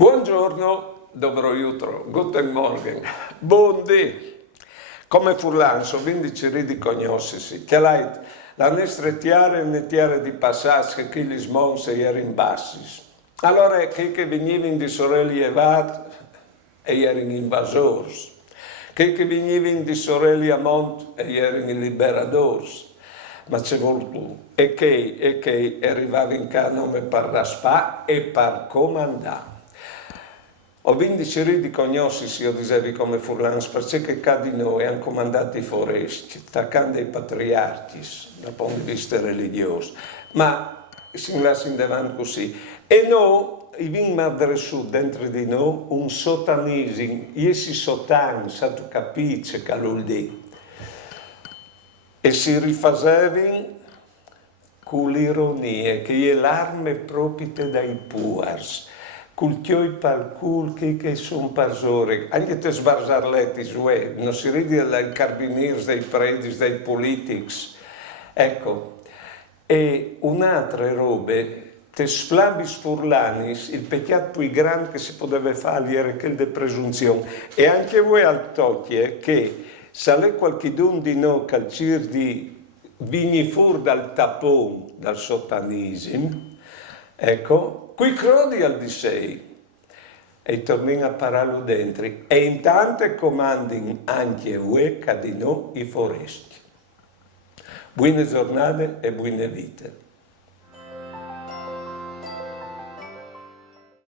Buongiorno, dobro jutro, guten morgen, buondì. Come Furlan, so quindi ci riconoscisi, che la nostra tiare di passage che gli smonse erano bassi. Allora, che venivano di sorelle e vad, erano invasori. Che venivano di sorelle a mont, erano liberadori. Ma c'è voluto, e che arrivava in canome per raspà e per comandare. Ho 15 di cognosci, io dicevi come Furlan, perché di noi hanno comandato i foresti, attaccando i patriarchi dal punto di vista religioso, ma si lasciano davanti così. E noi, abbiamo adressato dentro di noi un sotanismo, e si sotan, sa tu capisci che vuol dire. E si rifacevano con l'ironia, che è l'arme proprie dai puars. Cultioi palcul che sono pasori, anche te sbarzarletti, non si ride dai carabinieri, dai predis, dai politici. Ecco, e un'altra robe, te sflambis furlanis, il peccato più grande che si poteva fare era quel di presunzione. E anche voi al tocchie che se l'è qualcuno di noi calcir di vigni fuori dal tapone, dal sottanismo, ecco, qui crodi al di sei e torniamo a pararlo dentro e intanto comandino anche voi che di noi i foresti. Buone giornate e buone vite.